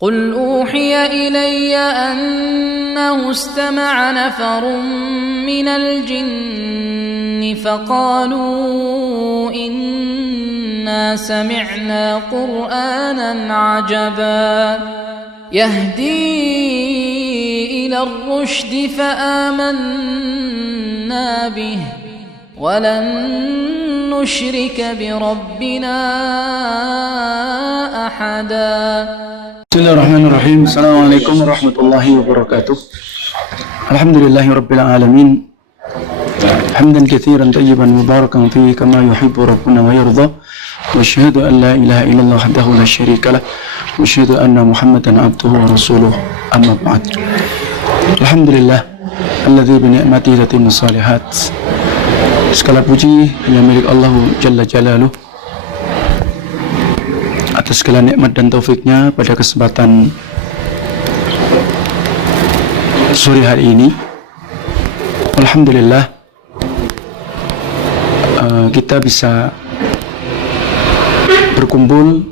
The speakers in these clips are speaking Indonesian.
قل أوحي إلي أنه استمع نفر من الجن فقالوا إنا سمعنا قرآنا عجبا يهدي إلى الرشد فآمنا به ولن نشرك بربنا أحدا. Bismillahirrahmanirrahim. Assalamualaikum warahmatullahi wabarakatuh. Alhamdulillahi rabbil alamin. Hamdan katsiran tayyiban mubarakan fihi kama yuhibbu rabbuna wa yarda. Wa asyhadu an la ilaha illallah wahdahu la syarika lah. Wa asyhadu anna Muhammadan abduhu wa rasuluh. Amma ba'd. Alhamdulillah alladzi bi ni'matihi tatimmu shalihat. Segala puji hanya milik Allah Jalla Jalaluh atas segala nikmat dan taufiknya pada kesempatan sore hari ini. Alhamdulillah kita bisa berkumpul,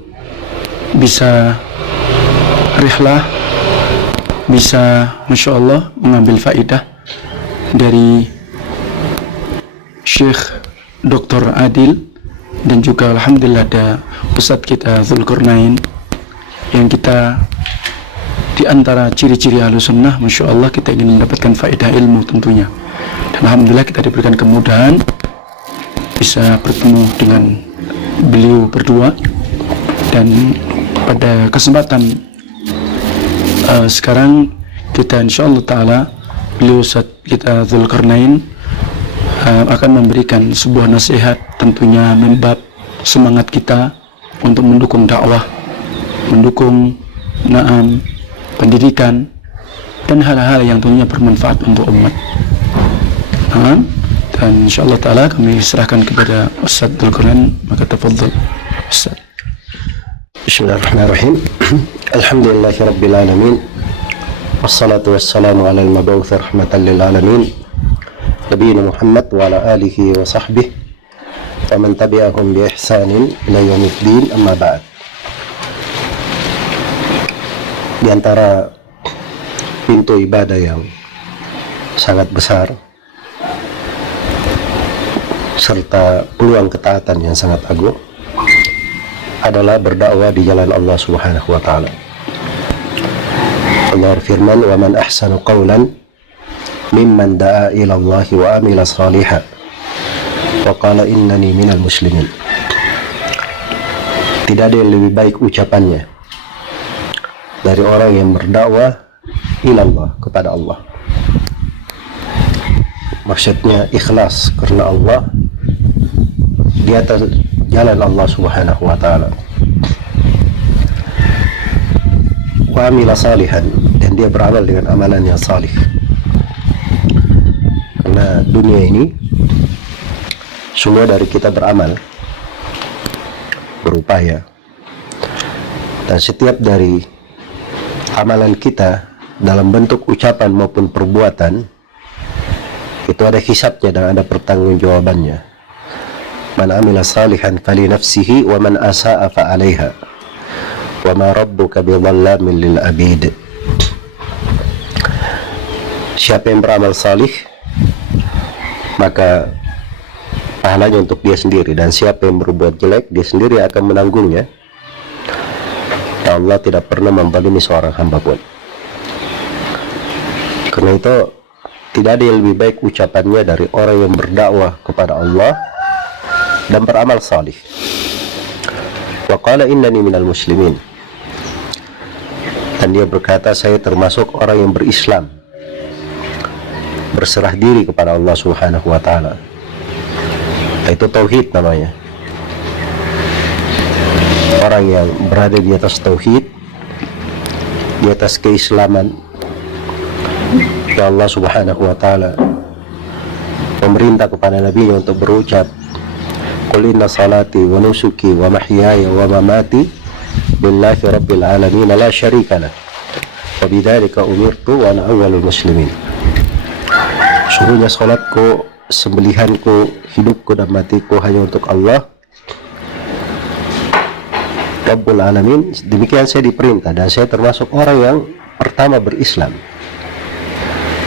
bisa rihlah, bisa Masya Allah mengambil faidah dari Syekh Dr. Adil, dan juga Alhamdulillah ada Ustadz kita Dzulqarnain, yang kita di antara ciri-ciri Ahlussunnah, Masya Allah kita ingin mendapatkan faedah ilmu tentunya. Dan Alhamdulillah kita diberikan kemudahan bisa bertemu dengan beliau berdua. Dan pada kesempatan sekarang kita Insya Allah Ta'ala beliau Ustadz kita Dzulqarnain akan memberikan sebuah nasihat, tentunya membab semangat kita untuk mendukung dakwah, mendukung pendidikan dan hal-hal yang tentunya bermanfaat untuk umat. Dan insyaallah taala kami serahkan kepada Ustaz Dzulqarnain, maka tafadhal Ustaz. Bismillahirrahmanirrahim. Alhamdulillahirabbil alamin. Wassalatu wassalamu ala al-mab'uts rahmatan lil alamin. Nabiyyina Muhammad wa ala alihi wa sahbihi wa man tabi'ahum bi ihsanin ila yaumiddin, amma ba'd. Di antara pintu ibadah yang sangat besar serta peluang ketaatan yang sangat agung adalah berdakwah di jalan Allah Subhanahu wa taala. Allah firman, "Wa man ahsanu qawlan mimman da'a ila Allah wa amila salihan wa qala innani minal muslimin." Tidak ada yang lebih baik ucapannya dari orang yang berdakwah ila Allah, kepada Allah. Maksudnya ikhlas karena Allah, di atas jalan Allah Subhanahu wa taala. Wa amila salihan, dan dia beramal dengan amalan yang salih. Karena dunia ini semua dari kita beramal, berupaya, dan setiap dari amalan kita dalam bentuk ucapan maupun perbuatan itu ada hisabnya dan ada pertanggungjawabannya. Man amila salihan fali nafsihi wa man asa'a fa 'alaiha wa ma rabbuka bidhallamin lil abid. Siapa yang beramal salih maka pahalanya untuk dia sendiri, dan siapa yang berbuat jelek dia sendiri akan menanggungnya. Dan Allah tidak pernah menzalimi seorang hamba pun. Karena itu tidak ada yang lebih baik ucapannya dari orang yang berdakwah kepada Allah dan beramal salih. Wa qala innani minal muslimin, dan dia berkata, saya termasuk orang yang berislam, berserah diri kepada Allah Subhanahu wa taala. Itu tauhid namanya. Orang yang berada di atas tauhid, di atas keislaman, ya Allah Subhanahu wa taala memerintah kepada Nabi-Nya untuk berucap, qul inna salati wa nusuki wa mahyaya wa mamati lillahi rabbil alamin la syarika lah wa bidzalika umirtu wa ana awwalul muslimin. Sungguhnya salatku, sembelihanku, hidupku dan matiku hanya untuk Allah, Rabbul Alamin, demikian saya diperintah, dan saya termasuk orang yang pertama berislam,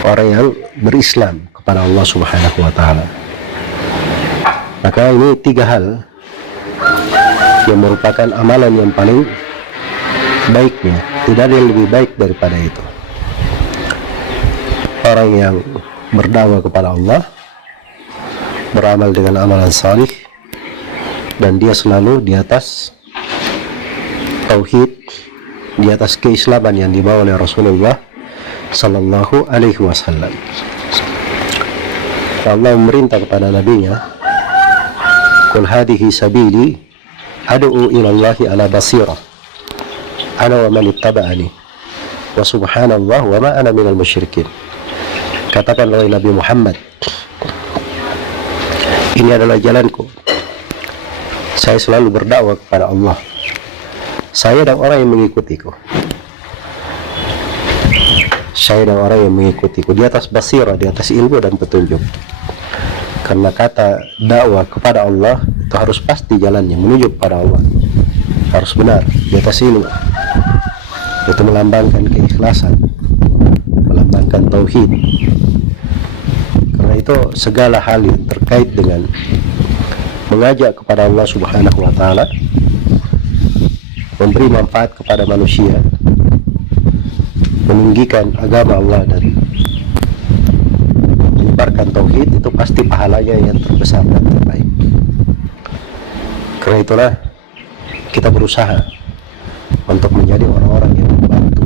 orang yang berislam kepada Allah Subhanahu wa Ta'ala. Maka ini 3 hal yang merupakan amalan yang paling baiknya, tidak ada yang lebih baik daripada itu. Orang yang berdakwah kepada Allah, beramal dengan amalan salih, dan dia selalu di atas tauhid, di atas keislaman yang dibawa oleh Rasulullah sallallahu alaihi wasallam. Allah memerintah kepada nabinya, "Qul hadhihi sabili ad'u ila Allahi ala basirah ana wa man ittaba'ani wa subhanallah wa ma ana minal musyrikin." Katakan oleh Nabi Muhammad, ini adalah jalanku, saya selalu berdakwah kepada Allah, saya dan orang yang mengikutiku, saya dan orang yang mengikutiku di atas basirah, di atas ilmu dan petunjuk. Karena kata dakwah kepada Allah itu harus pasti jalannya menuju kepada Allah, harus benar di atas ilmu. Itu melambangkan keikhlasan, melambangkan tauhid. Karena itu segala hal yang terkait dengan mengajak kepada Allah Subhanahu wa Ta'ala, memberi manfaat kepada manusia, meninggikan agama Allah dan menyebarkan tauhid, itu pasti pahalanya yang terbesar dan terbaik. Karena itulah kita berusaha untuk menjadi orang-orang yang membantu.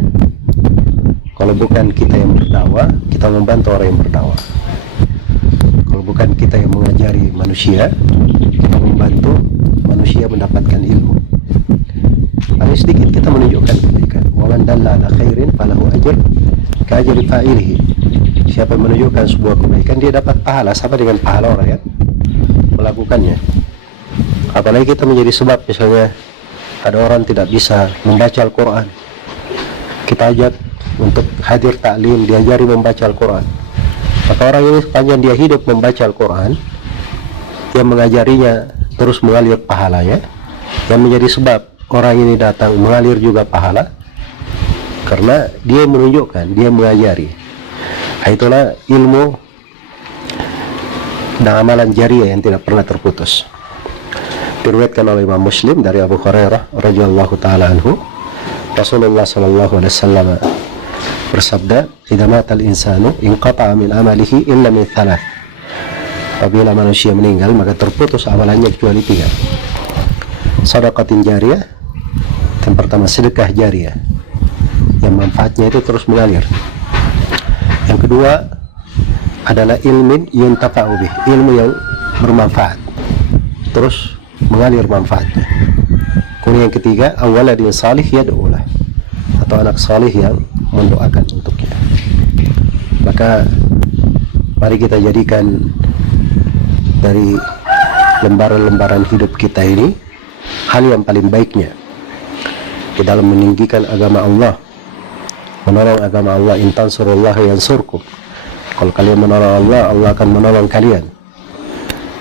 Kalau bukan kita yang berdakwah, kita membantu orang yang berdakwah. Kalau bukan kita yang mengajari manusia, kita membantu manusia mendapatkan ilmu. Paling sedikit kita menunjukkan kebaikan. Wa man dalla ala khairin falahu ajr ka ajri fa'ilihi. Siapa yang menunjukkan sebuah kebaikan, dia dapat pahala sama dengan pahala orang yang melakukannya. Apalagi kita menjadi sebab, misalnya ada orang tidak bisa membaca Al-Quran, kita ajak untuk hadir taklim, diajari membaca Al-Quran. Maka orang ini sepanjang dia hidup membaca Al-Quran, yang mengajarinya terus mengalir pahalanya, yang menjadi sebab orang ini datang mengalir juga pahala, karena dia menunjukkan, dia mengajari. Itulah ilmu dan amalan jariah yang tidak pernah terputus. Diriwayatkan oleh Imam Muslim dari Abu Hurairah radhiyallahu taala anhu, Rasulullah sallallahu alaihi wasallam bersabda, "Idza matal insanu inqata'a min amalihi illa min thalath." Apabila manusia meninggal, maka terputus amalannya kecuali 3. Shadaqatin jariyah, yang pertama sedekah jariyah yang manfaatnya itu terus mengalir. Yang kedua adalah ilmin yuntafa'u bih, ilmu yang bermanfaat terus mengalir manfaatnya. Kemudian yang ketiga, awaladin salih yad'ulah, atau anak salih yang mendoakan untuknya. Maka mari kita jadikan dari lembaran-lembaran hidup kita ini hal yang paling baiknya di dalam meninggikan agama Allah, menolong agama Allah. In tansurullaha yansurkum, kalau kalian menolong Allah, Allah akan menolong kalian.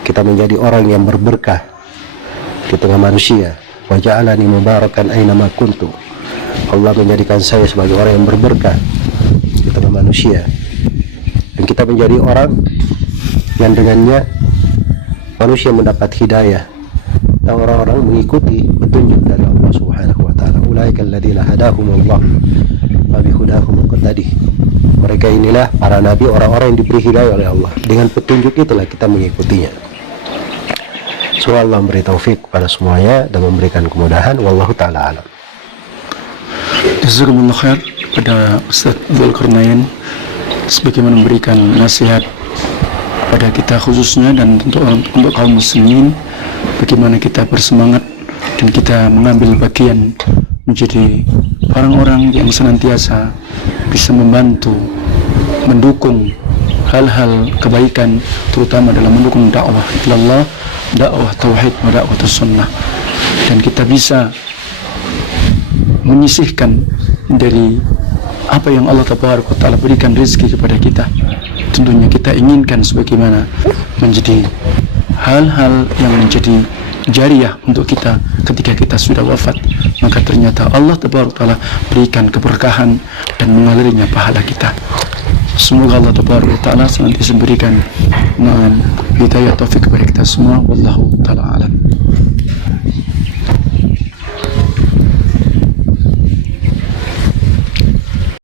Kita menjadi orang yang berberkah di tengah manusia. Wa ja'alani mubarakan aina ma kuntu, Allah menjadikan saya sebagai orang yang berberkah di tengah manusia. Dan kita menjadi orang yang dengannya manusia mendapat hidayah dan orang-orang mengikuti petunjuk dari Allah Subhanahu wa Ta'ala. Ulaika alladziina hadahumullah wa bihudahum muqtadih. Mereka inilah para nabi, orang-orang yang diberi hidayah oleh Allah. Dengan petunjuk itulah kita mengikutinya. Semoga Allah memberi taufik kepada semuanya dan memberikan kemudahan. Wallahu ta'ala alam. Jazakumullah khair kepada Ustaz Dzulkarnain sebagaimana memberikan nasihat pada kita khususnya dan tentu untuk kaum muslimin, bagaimana kita bersemangat dan kita mengambil bagian menjadi orang-orang yang senantiasa bisa membantu, mendukung hal-hal kebaikan, terutama dalam mendukung dakwah ilallah, dakwah tauhid, dakwah sunnah, dan kita bisa menyisihkan dari apa yang Allah Ta'ala berikan rezeki kepada kita. Tentunya kita inginkan sebagaimana menjadi hal-hal yang menjadi jariah untuk kita ketika kita sudah wafat, maka ternyata Allah Taala berikan keberkahan dan mengalirnya pahala kita. Semoga Allah Taala senantiasa berikan hidayah taufik kepada kita semua. Wallahu taala alam.